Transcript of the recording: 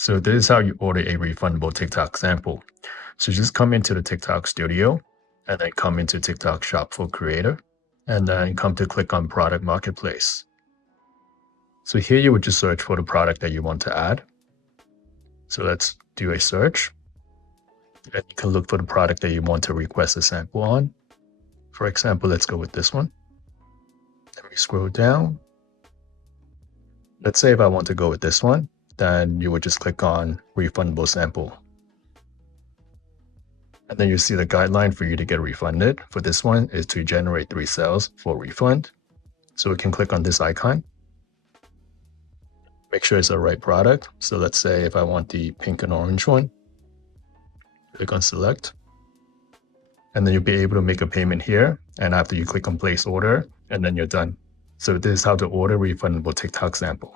So this is how you order a refundable TikTok sample. So just come into the TikTok studio and then come into TikTok shop for creator and then come to click on product marketplace. So here you would just search for the product that you want to add. So let's do a search and you can look for the product that you want to request a sample on. For example, let's go with this one. Let me scroll down. Let's say if I want to go with this one, then you would just click on refundable sample. And then you see the guideline for you to get refunded. For this one is to generate 3 sales for refund. So we can click on this icon. Make sure it's the right product. So let's say if I want the pink and orange one, click on select. And then you'll be able to make a payment here. And after you click on place order, and then you're done. So this is how to order refundable TikTok sample.